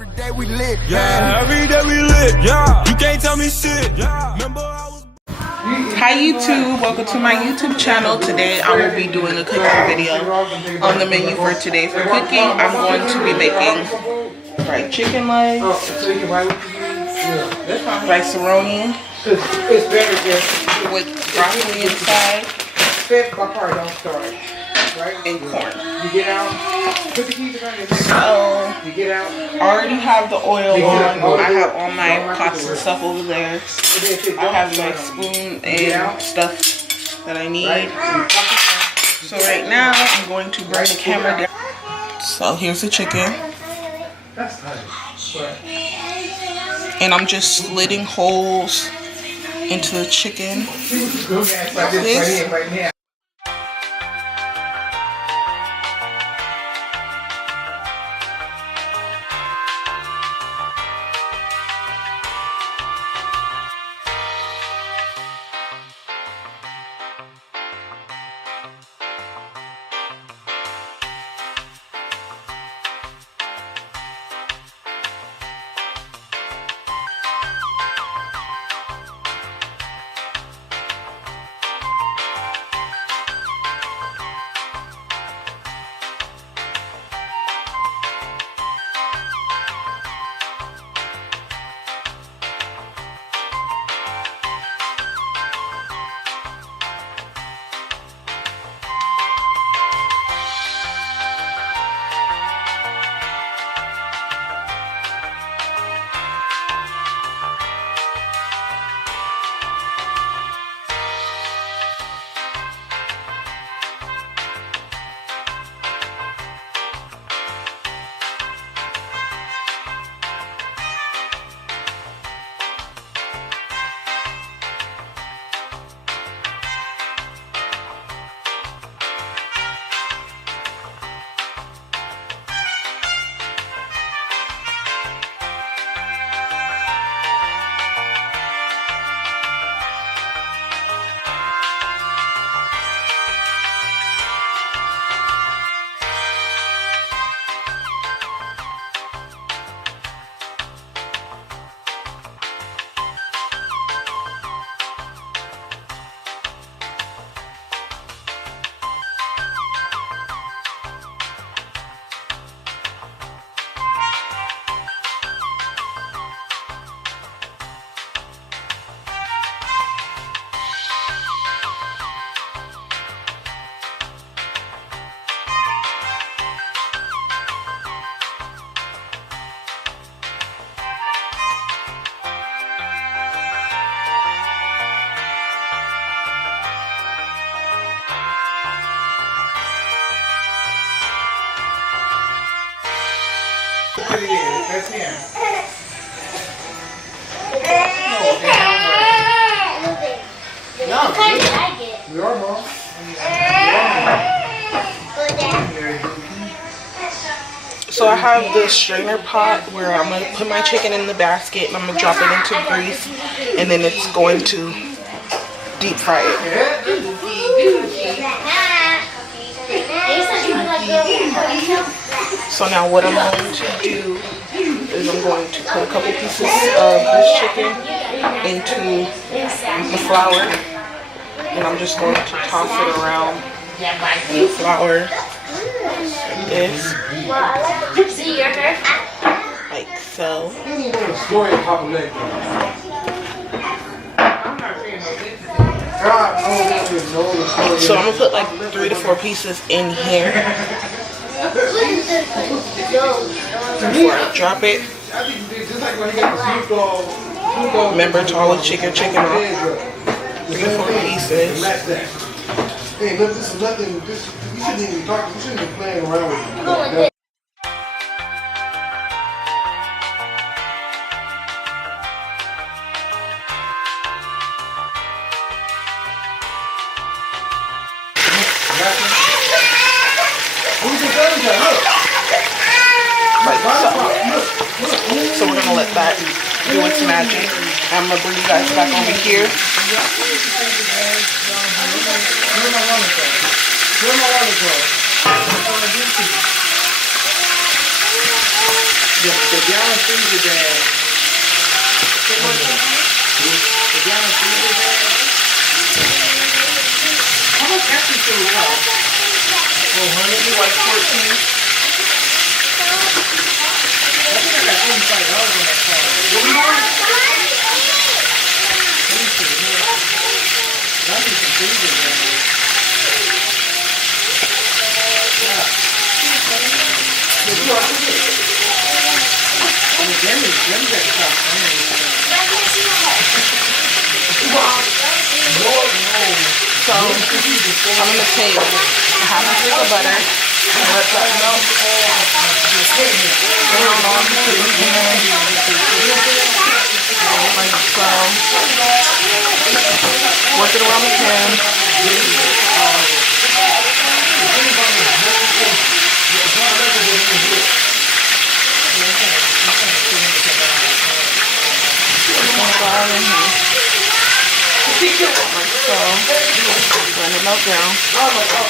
Every day we lit. Yeah, every day we lit. Yeah, you can't tell me shit. Yeah, remember I was. Hi YouTube, welcome to my YouTube channel. Today I will be doing a cooking video. On the menu for today for cooking, I'm going to be making fried chicken legs, rice RONI with broccoli inside, and corn. So I already have the oil on. I have all my pots and stuff over there. I have my spoon and stuff that I need. So right now I'm going to bring the camera down. So here's the chicken. And I'm just slitting holes into the chicken like this. That's him. No, we are, Mom. So I have the strainer pot where I'm going to put my chicken in the basket and I'm going to drop it into grease and then it's going to deep fry it. So now what I'm going to do is I'm going to put a couple pieces of this chicken into the flour and I'm just going to toss it around in the flour like this, like so. So I'm gonna put like 3 to 4 pieces in here before I drop it. Remember to always check your chicken off. 3 to 4 pieces. Hey, look, this is nothing. You shouldn't even talk. You shouldn't be playing around with it. So we're gonna let that do its magic. I'm gonna bring you guys back over here. The gallon freezer bag. The gallon freezer bag. How much actually should we cost? 400, like 14. I think I got $25 on that card. What we want? Let me see. I need some freezer bags. So, I'm gonna take half a stick of butter and let that melt down onto the pan, like so. Work it around the pan. Like so, when it melts down,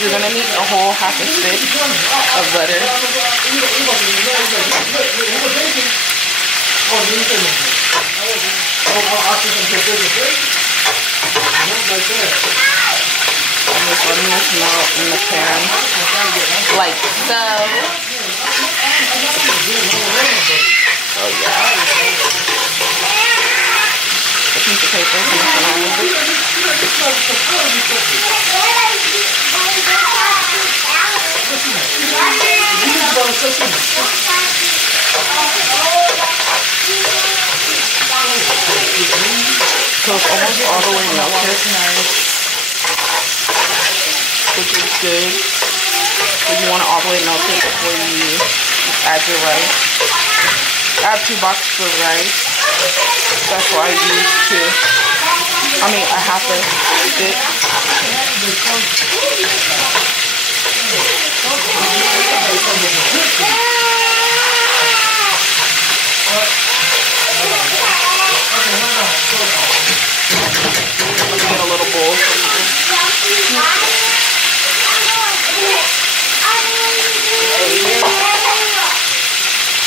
you're gonna need a whole half a stick of butter. I'm just letting this melt in the pan, like so. Oh yeah. A piece of paper, so I'm just gonna move it. So it's almost all the way melted, which is good. So you want it all the way melted before you add your rice. I have 2 boxes of rice. That's why I use 2. I mean, a half a stick. Let me get a little bowl.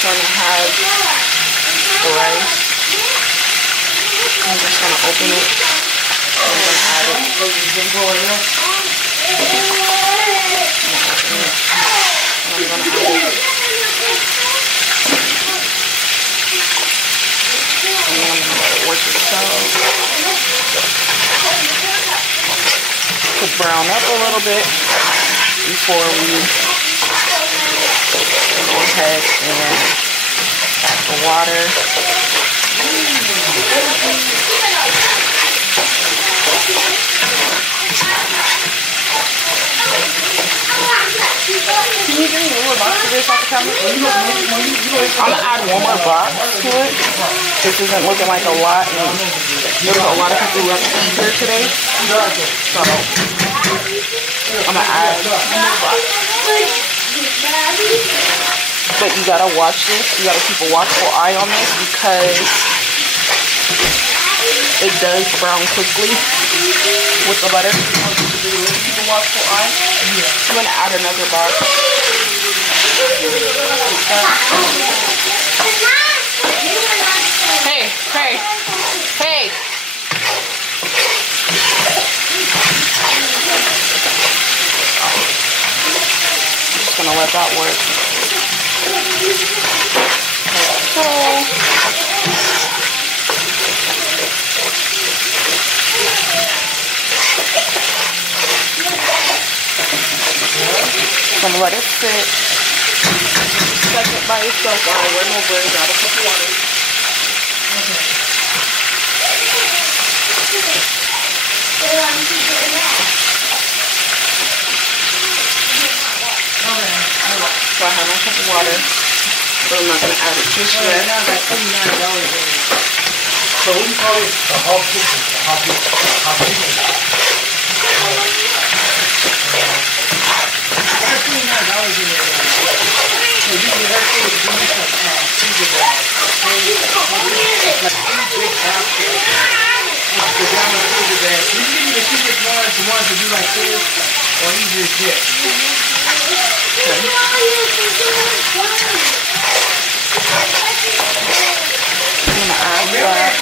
So I'm gonna have the rice. I'm just gonna open it. I'm gonna add it. I'm gonna add it. And then I'm gonna let it work itself. To brown up a little bit before we go ahead and add the water. Can you give me one more box of this off the cabinet? I'm gonna add one more box to it. This isn't looking like a lot, and there's a lot of people who have to eat here today. So I'm gonna add one more box. But you gotta watch this. You gotta keep a watchful eye on this because it does brown quickly with the butter. Keep a watchful eye. I'm gonna add another box. Hey, hey, hey. I'm just gonna let that work. So, I'm gonna let it sit. Second by itself while I run over and grab a cup of water. So I have my cup of water, but I'm not gonna add it just yet. So we call it the hot kitchen. The hot kitchen. Hot kitchen. I got $29 in there. So you can actually do some freezer bags. Like 3 big baskets. The gallon freezer bags. You can give me the cheapest ones, the ones that do like this, or easier to get. I'm gonna add that.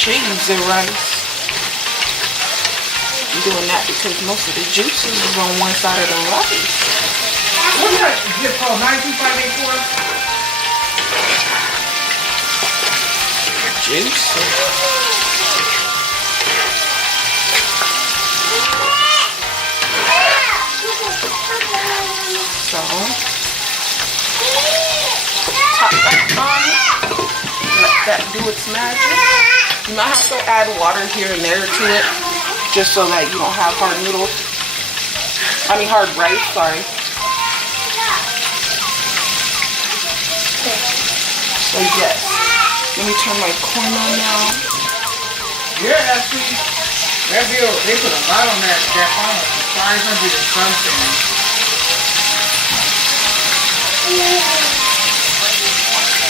Cheese and rice. I'm doing that because most of the juices is on one side of the rice. What's that zip code? 92584? Juicy. So, top that on. Let that do its magic. You might have to add water here and there to it, just so that you don't have hard noodles. I mean hard rice, sorry. So yes, let me turn my corn on now. Yeah, that's sweet. That bill, they put a lot on that phone. 500 and something.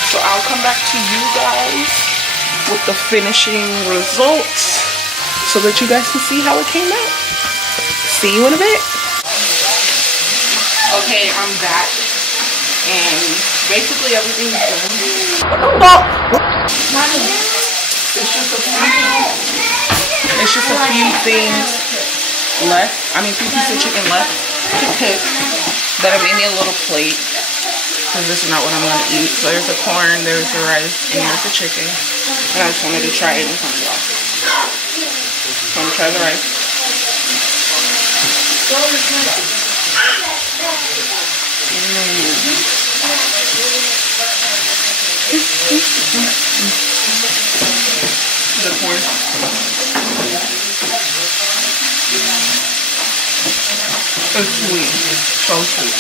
So I'll come back to you guys with the finishing results so that you guys can see how it came out. See you in a bit. Okay, I'm back and basically everything's done. It's just a few things left. I mean, 2 pieces of chicken left to cook that I made me a little plate. Because this is not what I'm going to eat. So there's the corn, there's the rice, and there's the chicken. And I just wanted to try it in front of y'all. So I'm going to try the rice. The corn. It's sweet. So sweet.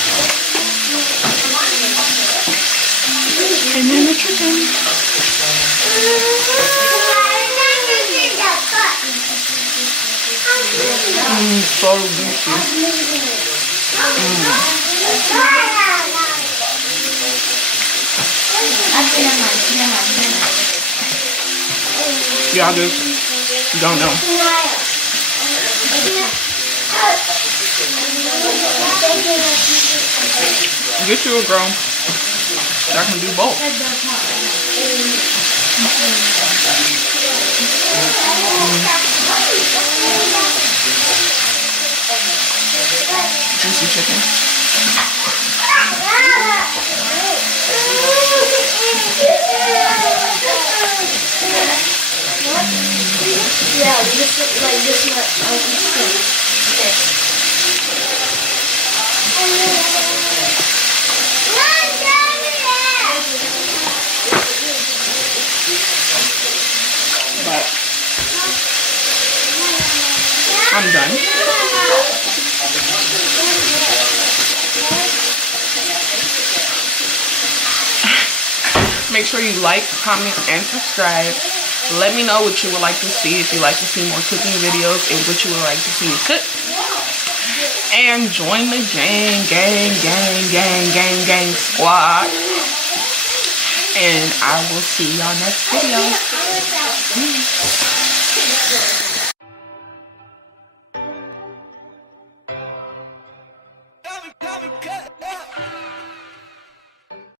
And then the chicken. So juicy. Y'all just don't know. Get you a girl that can do both. Juicy chicken. Yeah, just like this one. But I'm done. Make sure you like, comment, and subscribe. Let me know what you would like to see, if you like to see more cooking videos and what you would like to see me cook. And join the gang squad. And I will see y'all next video. Peace.